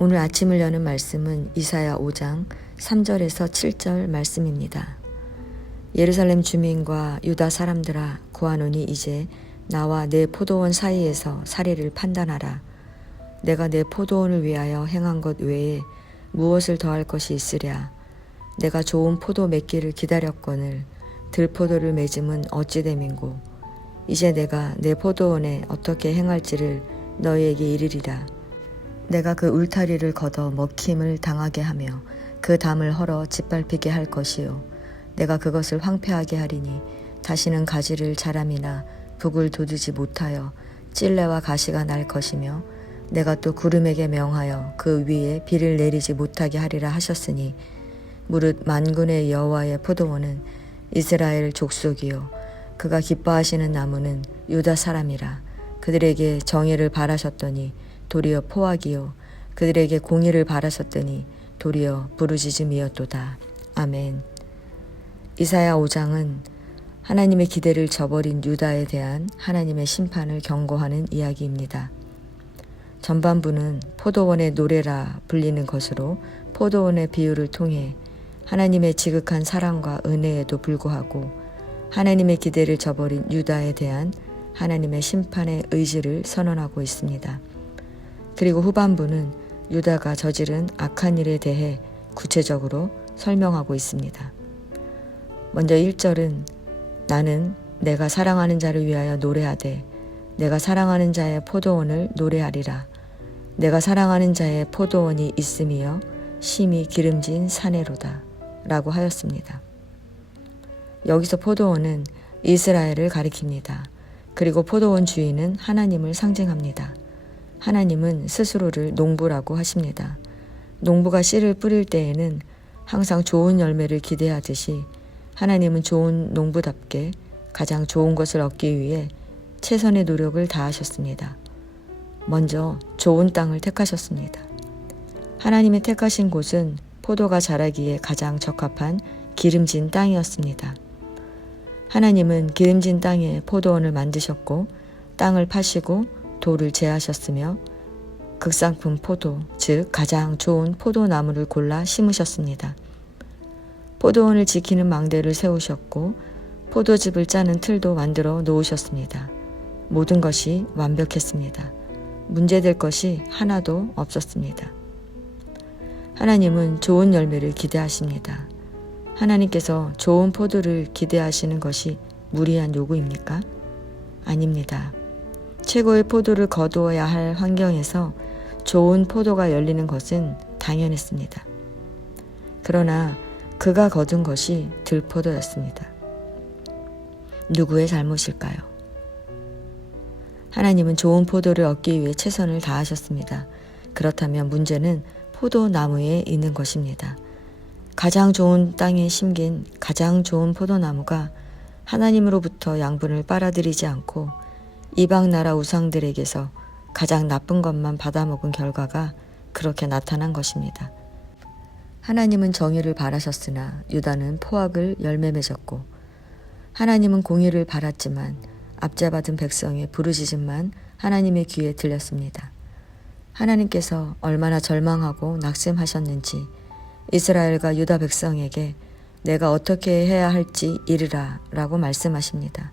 오늘 아침을 여는 말씀은 이사야 5장 3절에서 7절 말씀입니다. 예루살렘 주민과 유다 사람들아, 구하노니 이제 나와 내 포도원 사이에서 사례를 판단하라. 내가 내 포도원을 위하여 행한 것 외에 무엇을 더할 것이 있으랴. 내가 좋은 포도 맺기를 기다렸거늘 들포도를 맺음은 어찌 됨인고. 이제 내가 내 포도원에 어떻게 행할지를 너희에게 이르리라. 내가 그 울타리를 걷어 먹힘을 당하게 하며 그 담을 헐어 짓밟히게 할 것이요. 내가 그것을 황폐하게 하리니 다시는 가지를 자람이나 북을 돋우지 못하여 찔레와 가시가 날 것이며, 내가 또 구름에게 명하여 그 위에 비를 내리지 못하게 하리라 하셨으니, 무릇 만군의 여호와의 포도원은 이스라엘 족속이요 그가 기뻐하시는 나무는 유다 사람이라. 그들에게 정의를 바라셨더니 도리어 포악이요 그들에게 공의를 바라셨더니 도리어 부르짖음이었도다. 아멘. 이사야 5장은 하나님의 기대를 저버린 유다에 대한 하나님의 심판을 경고하는 이야기입니다. 전반부는 포도원의 노래라 불리는 것으로 포도원의 비유를 통해 하나님의 지극한 사랑과 은혜에도 불구하고 하나님의 기대를 저버린 유다에 대한 하나님의 심판의 의지를 선언하고 있습니다. 그리고 후반부는 유다가 저지른 악한 일에 대해 구체적으로 설명하고 있습니다. 먼저 1절은 나는 내가 사랑하는 자를 위하여 노래하되 내가 사랑하는 자의 포도원을 노래하리라. 내가 사랑하는 자의 포도원이 있음이여 심히 기름진 사내로다 라고 하였습니다. 여기서 포도원은 이스라엘을 가리킵니다. 그리고 포도원 주인은 하나님을 상징합니다. 하나님은 스스로를 농부라고 하십니다. 농부가 씨를 뿌릴 때에는 항상 좋은 열매를 기대하듯이 하나님은 좋은 농부답게 가장 좋은 것을 얻기 위해 최선의 노력을 다하셨습니다. 먼저 좋은 땅을 택하셨습니다. 하나님이 택하신 곳은 포도가 자라기에 가장 적합한 기름진 땅이었습니다. 하나님은 기름진 땅에 포도원을 만드셨고 땅을 파시고 돌을 제하셨으며 극상품 포도, 즉 가장 좋은 포도나무를 골라 심으셨습니다. 포도원을 지키는 망대를 세우셨고 포도즙을 짜는 틀도 만들어 놓으셨습니다. 모든 것이 완벽했습니다. 문제될 것이 하나도 없었습니다. 하나님은 좋은 열매를 기대하십니다. 하나님께서 좋은 포도를 기대하시는 것이 무리한 요구입니까? 아닙니다. 최고의 포도를 거두어야 할 환경에서 좋은 포도가 열리는 것은 당연했습니다. 그러나 그가 거둔 것이 들포도였습니다. 누구의 잘못일까요? 하나님은 좋은 포도를 얻기 위해 최선을 다하셨습니다. 그렇다면 문제는 포도나무에 있는 것입니다. 가장 좋은 땅에 심긴 가장 좋은 포도나무가 하나님으로부터 양분을 빨아들이지 않고 이방 나라 우상들에게서 가장 나쁜 것만 받아먹은 결과가 그렇게 나타난 것입니다. 하나님은 정의를 바라셨으나 유다는 포악을 열매 맺었고, 하나님은 공의를 바랐지만 압제받은 백성의 부르짖음만 하나님의 귀에 들렸습니다. 하나님께서 얼마나 절망하고 낙심하셨는지 이스라엘과 유다 백성에게 내가 어떻게 해야 할지 이르라 라고 말씀하십니다.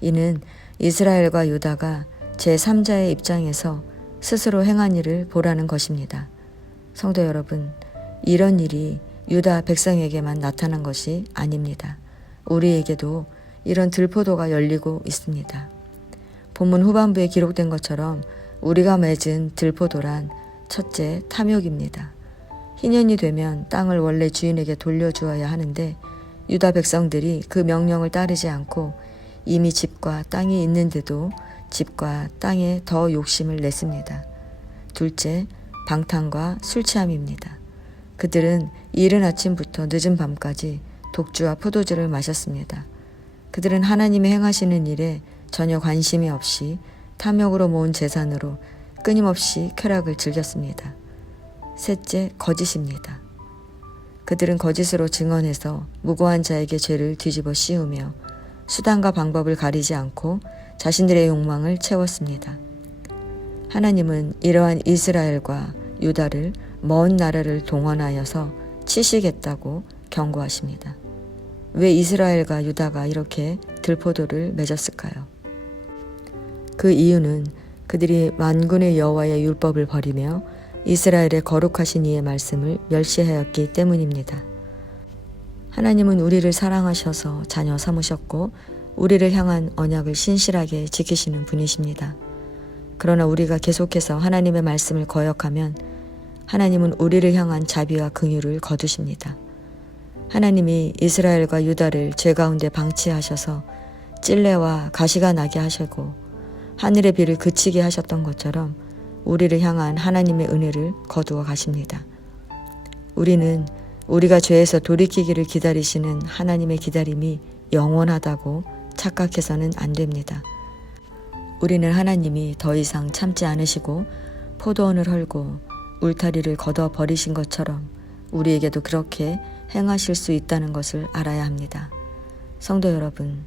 이는 이스라엘과 유다가 제3자의 입장에서 스스로 행한 일을 보라는 것입니다. 성도 여러분, 이런 일이 유다 백성에게만 나타난 것이 아닙니다. 우리에게도 이런 들포도가 열리고 있습니다. 본문 후반부에 기록된 것처럼 우리가 맺은 들포도란 첫째 탐욕입니다. 희년이 되면 땅을 원래 주인에게 돌려주어야 하는데 유다 백성들이 그 명령을 따르지 않고 이미 집과 땅이 있는데도 집과 땅에 더 욕심을 냈습니다. 둘째, 방탕과 술 취함입니다. 그들은 이른 아침부터 늦은 밤까지 독주와 포도주를 마셨습니다. 그들은 하나님이 행하시는 일에 전혀 관심이 없이 탐욕으로 모은 재산으로 끊임없이 쾌락을 즐겼습니다. 셋째, 거짓입니다. 그들은 거짓으로 증언해서 무고한 자에게 죄를 뒤집어 씌우며 수단과 방법을 가리지 않고 자신들의 욕망을 채웠습니다. 하나님은 이러한 이스라엘과 유다를 먼 나라를 동원하여서 치시겠다고 경고하십니다. 왜 이스라엘과 유다가 이렇게 들포도를 맺었을까요? 그 이유는 그들이 만군의 여호와의 율법을 버리며 이스라엘의 거룩하신 이의 말씀을 멸시하였기 때문입니다. 하나님은 우리를 사랑하셔서 자녀 삼으셨고 우리를 향한 언약을 신실하게 지키시는 분이십니다. 그러나 우리가 계속해서 하나님의 말씀을 거역하면 하나님은 우리를 향한 자비와 긍휼을 거두십니다. 하나님이 이스라엘과 유다를 죄 가운데 방치하셔서 찔레와 가시가 나게 하시고 하늘의 비를 그치게 하셨던 것처럼 우리를 향한 하나님의 은혜를 거두어 가십니다. 우리는 우리가 죄에서 돌이키기를 기다리시는 하나님의 기다림이 영원하다고 착각해서는 안 됩니다. 우리는 하나님이 더 이상 참지 않으시고 포도원을 헐고 울타리를 걷어 버리신 것처럼 우리에게도 그렇게 행하실 수 있다는 것을 알아야 합니다. 성도 여러분,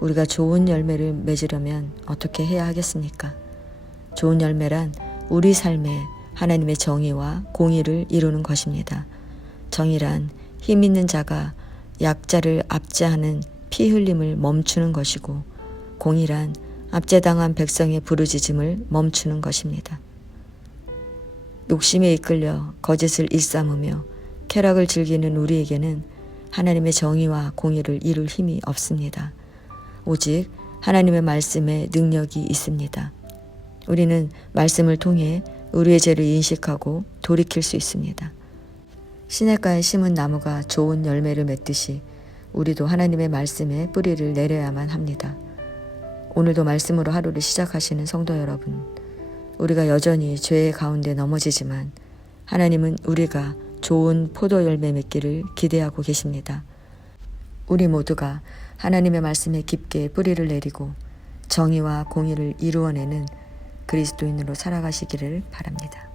우리가 좋은 열매를 맺으려면 어떻게 해야 하겠습니까? 좋은 열매란 우리 삶에 하나님의 정의와 공의를 이루는 것입니다. 정의란 힘 있는 자가 약자를 압제하는 피 흘림을 멈추는 것이고, 공의란 압제당한 백성의 부르짖음을 멈추는 것입니다. 욕심에 이끌려 거짓을 일삼으며 쾌락을 즐기는 우리에게는 하나님의 정의와 공의를 이룰 힘이 없습니다. 오직 하나님의 말씀에 능력이 있습니다. 우리는 말씀을 통해 우리의 죄를 인식하고 돌이킬 수 있습니다. 시냇가에 심은 나무가 좋은 열매를 맺듯이 우리도 하나님의 말씀에 뿌리를 내려야만 합니다. 오늘도 말씀으로 하루를 시작하시는 성도 여러분, 우리가 여전히 죄의 가운데 넘어지지만 하나님은 우리가 좋은 포도 열매 맺기를 기대하고 계십니다. 우리 모두가 하나님의 말씀에 깊게 뿌리를 내리고 정의와 공의를 이루어내는 그리스도인으로 살아가시기를 바랍니다.